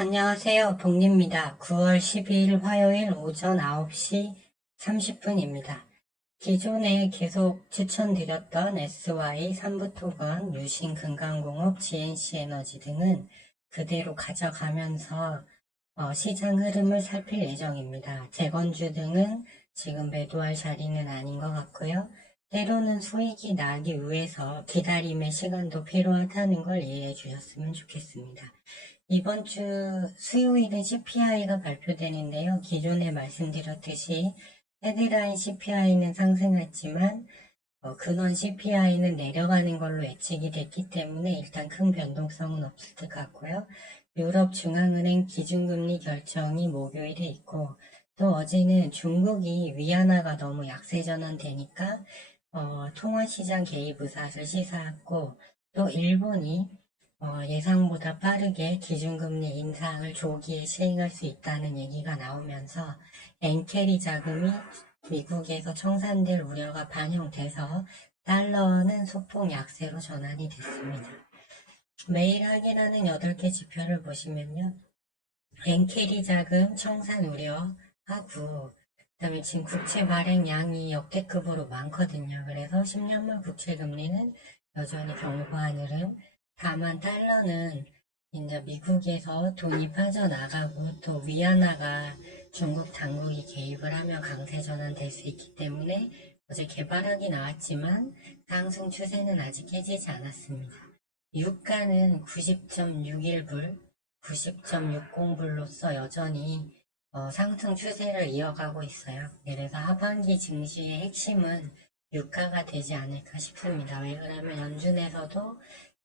안녕하세요. 복리입니다. 9월 12일 화요일 오전 9시 30분입니다. 기존에 계속 추천드렸던 SY, 삼부토건, 유신 금강공업, GNC 에너지 등은 그대로 가져가면서 시장 흐름을 살필 예정입니다. 재건주 등은 지금 매도할 자리는 아닌 것 같고요. 때로는 수익이 나기 위해서 기다림의 시간도 필요하다는 걸 이해해 주셨으면 좋겠습니다. 이번 주 수요일은 CPI가 발표되는데요. 기존에 말씀드렸듯이 헤드라인 CPI는 상승했지만 근원 CPI는 내려가는 걸로 예측이 됐기 때문에 일단 큰 변동성은 없을 것 같고요. 유럽 중앙은행 기준금리 결정이 목요일에 있고 또 어제는 중국이 위안화가 너무 약세 전환되니까 통화시장 개입 의사를 시사했고 또 일본이 예상보다 빠르게 기준금리 인상을 조기에 시행할 수 있다는 얘기가 나오면서 엔캐리 자금이 미국에서 청산될 우려가 반영돼서 달러는 소폭 약세로 전환이 됐습니다. 매일 확인하는 8개 지표를 보시면요. 엔캐리 자금 청산 우려하고 그다음에 지금 국채 발행량이 역대급으로 많거든요. 그래서 10년물 국채 금리는 여전히 견고한 흐름. 다만 달러는 이제 미국에서 돈이 빠져나가고 또 위안화가 중국 당국이 개입을 하면 강세 전환될 수 있기 때문에 어제 개발학이 나왔지만 상승 추세는 아직 깨지지 않았습니다. 유가는 90.61불, 90.60불로서 여전히 상승 추세를 이어가고 있어요. 그래서 하반기 증시의 핵심은 유가가 되지 않을까 싶습니다. 왜 그러면 연준에서도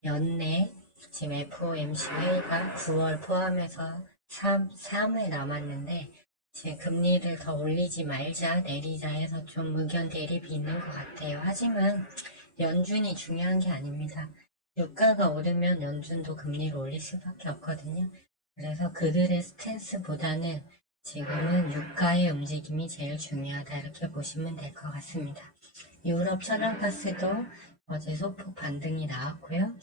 연내 지금 FOMC 회의가 9월 포함해서 3회 남았는데 지금 금리를 더 올리지 말자 내리자 해서 좀 의견 대립이 있는 것 같아요. 하지만 연준이 중요한 게 아닙니다. 유가가 오르면 연준도 금리를 올릴 수밖에 없거든요. 그래서 그들의 스탠스보다는 지금은 유가의 움직임이 제일 중요하다 이렇게 보시면 될 것 같습니다. 유럽 천연가스도 어제 소폭 반등이 나왔고요.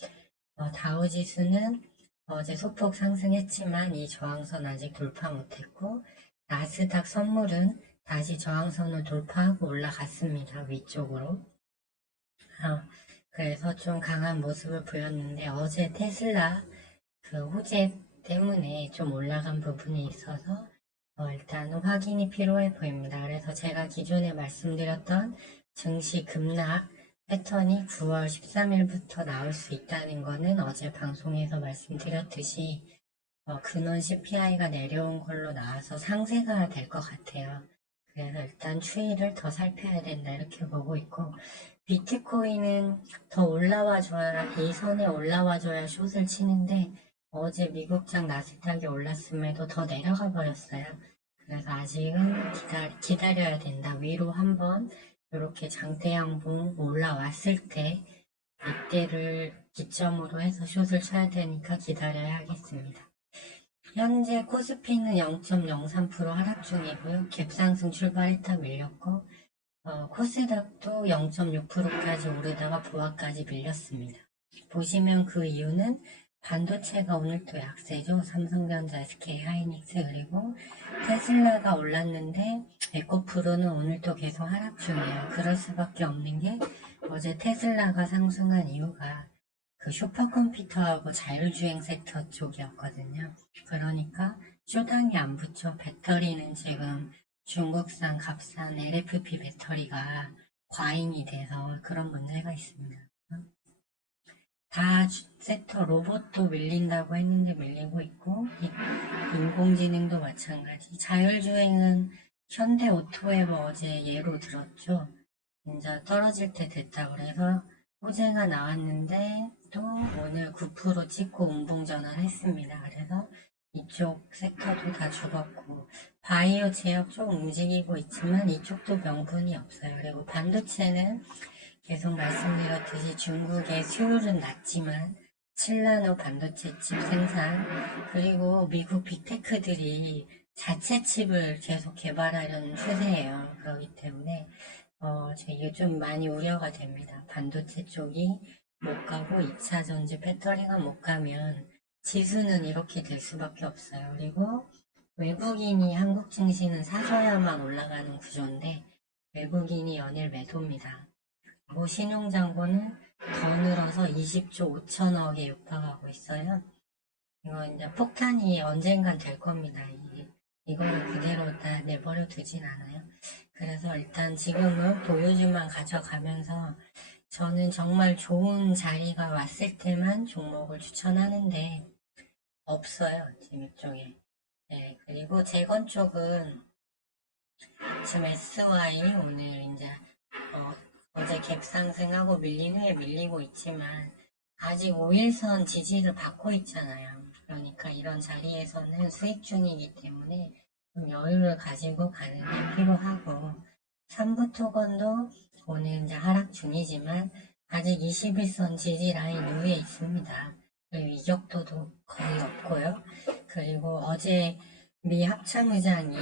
다우지수는 어제 소폭 상승했지만 이 저항선 아직 돌파 못했고 나스닥 선물은 다시 저항선을 돌파하고 올라갔습니다. 위쪽으로. 그래서 좀 강한 모습을 보였는데 어제 테슬라 그 호재 때문에 좀 올라간 부분이 있어서 일단 확인이 필요해 보입니다. 그래서 제가 기존에 말씀드렸던 증시 급락 패턴이 9월 13일부터 나올 수 있다는 거는 어제 방송에서 말씀드렸듯이 근원 CPI가 내려온 걸로 나와서 상세가 될 것 같아요. 그래서 일단 추이를 더 살펴야 된다 이렇게 보고 있고 비트코인은 더 올라와줘야 이 선에 올라와줘야 숏을 치는데 어제 미국장 나스닥이 올랐음에도 더 내려가 버렸어요. 그래서 아직은 기다려야 된다. 위로 한번 이렇게 장대양봉 올라왔을 때 이때를 기점으로 해서 숏을 쳐야 되니까 기다려야 하겠습니다. 현재 코스피는 0.03% 하락 중이고요. 갭상승 출발했다 밀렸고 코스닥도 0.6%까지 오르다가 보합까지 밀렸습니다. 보시면 그 이유는 반도체가 오늘 또 약세죠. 삼성전자, SK 하이닉스 그리고 테슬라가 올랐는데 에코프로는 오늘 또 계속 하락 중이에요. 그럴 수밖에 없는 게 어제 테슬라가 상승한 이유가 그 슈퍼컴퓨터하고 자율주행 섹터 쪽이었거든요. 그러니까 쇼당이 안 붙죠. 배터리는 지금 중국산 값싼 LFP 배터리가 과잉이 돼서 그런 문제가 있습니다. 다 섹터 로봇도 밀린다고 했는데 밀리고 있고 인공지능도 마찬가지. 자율주행은 현대오토웨버 어제 예로 들었죠. 이제 떨어질 때 됐다 그래서 호재가 나왔는데 또 오늘 9% 찍고 운봉전환 했습니다. 그래서 이쪽 섹터도 다 죽었고 바이오 제약 쪽 움직이고 있지만 이쪽도 명분이 없어요. 그리고 반도체는 계속 말씀드렸듯이 중국의 수율은 낮지만 7나노 반도체 칩 생산 그리고 미국 빅테크들이 자체 칩을 계속 개발하려는 추세예요. 그렇기 때문에 이게 좀 많이 우려가 됩니다. 반도체 쪽이 못 가고 2차 전지 배터리가 못 가면 지수는 이렇게 될 수밖에 없어요. 그리고 외국인이 한국 증시는 사줘야만 올라가는 구조인데 외국인이 연일 매도입니다. 그리고 신용잔고는 더 늘어서 20조 5천억에 육박하고 있어요. 이거 이제 폭탄이 언젠간 될 겁니다. 이거를 그대로 다 내버려 두진 않아요. 그래서 일단 지금은 보유주만 가져가면서 저는 정말 좋은 자리가 왔을 때만 종목을 추천하는데 없어요. 지금 이쪽에. 네, 그리고 재건 쪽은 지금 SY 오늘 이제 어제 갭 상승하고 밀린 후에 밀리고 있지만 아직 5일선 지지를 받고 있잖아요. 그러니까 이런 자리에서는 수익 중이기 때문에 좀 여유를 가지고 가는 게 필요하고 3부 토건도 오늘 이제 하락 중이지만 아직 21선 지지 라인 위에 있습니다. 그리고 이격도도 거의 없고요. 그리고 어제 미 합참의장이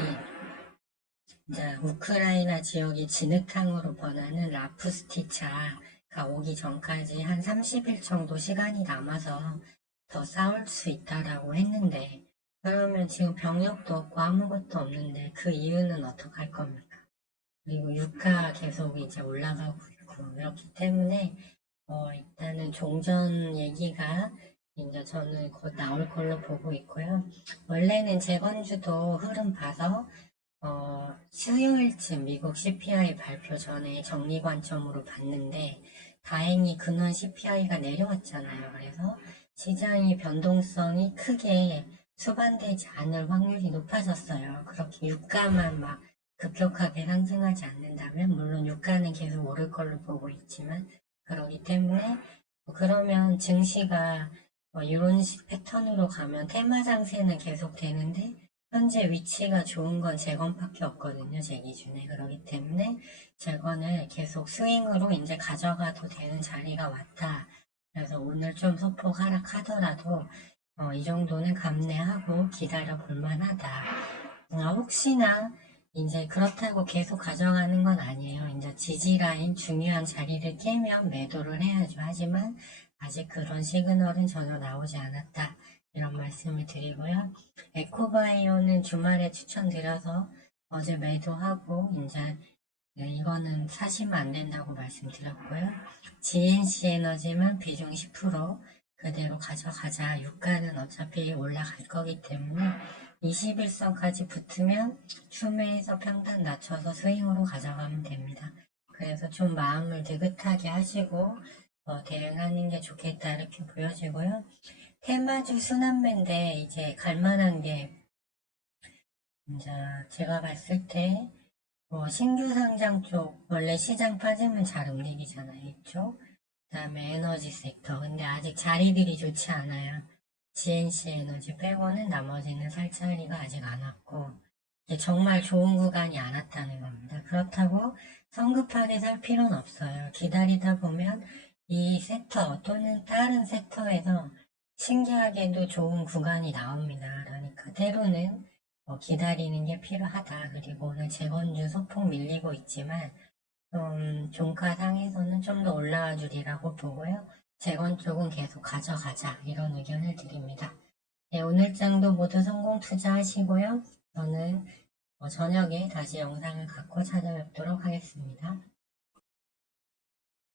이제 우크라이나 지역이 진흙탕으로 번하는 라프스티차가 오기 전까지 한 30일 정도 시간이 남아서 더 싸울 수 있다라고 했는데 그러면 지금 병력도 없고 아무것도 없는데 그 이유는 어떡할 겁니까? 그리고 유가 계속 이제 올라가고 있고 그렇기 때문에 일단은 종전 얘기가 이제 저는 곧 나올 걸로 보고 있고요. 원래는 재건주도 흐름 봐서 수요일쯤 미국 CPI 발표 전에 정리 관점으로 봤는데 다행히 근원 CPI가 내려왔잖아요. 그래서 시장이 변동성이 크게 수반되지 않을 확률이 높아졌어요. 그렇게 유가만 막 급격하게 상승하지 않는다면 물론 유가는 계속 오를 걸로 보고 있지만 그러기 때문에 그러면 증시가 이런 패턴으로 가면 테마 장세는 계속 되는데 현재 위치가 좋은 건 재건밖에 없거든요. 제 기준에. 그렇기 때문에 재건을 계속 스윙으로 이제 가져가도 되는 자리가 왔다. 그래서 오늘 좀 소폭 하락하더라도 이 정도는 감내하고 기다려 볼 만하다. 혹시나 이제 그렇다고 계속 가져가는 건 아니에요. 이제 지지라인 중요한 자리를 깨면 매도를 해야죠. 하지만 아직 그런 시그널은 전혀 나오지 않았다. 이런 말씀을 드리고요. 에코바이오는 주말에 추천드려서 어제 매도하고 이제 이거는 사시면 안 된다고 말씀드렸고요. GNC 에너지만 비중 10% 그대로 가져가자. 유가는 어차피 올라갈 거기 때문에 21선까지 붙으면 추매해서 평단 낮춰서 스윙으로 가져가면 됩니다. 그래서 좀 마음을 느긋하게 하시고 대응하는 게 좋겠다 이렇게 보여지고요. 테마주 순환매인데 이제 갈만한 게 이제 제가 봤을 때 신규 상장 쪽 원래 시장 빠지면 잘 움직이잖아요. 이쪽 그 다음에 에너지 섹터 근데 아직 자리들이 좋지 않아요. GNC 에너지 빼고는 나머지는 살 자리가 아직 안 왔고 정말 좋은 구간이 안 왔다는 겁니다. 그렇다고 성급하게 살 필요는 없어요. 기다리다 보면 이 섹터 또는 다른 섹터에서 신기하게도 좋은 구간이 나옵니다. 그러니까 때로는 기다리는 게 필요하다. 그리고 오늘 재건주 소폭 밀리고 있지만 종가상에서는 좀 더 올라와 주리라고 보고요. 재건 쪽은 계속 가져가자 이런 의견을 드립니다. 네, 오늘장도 모두 성공 투자하시고요. 저는 저녁에 다시 영상을 갖고 찾아뵙도록 하겠습니다.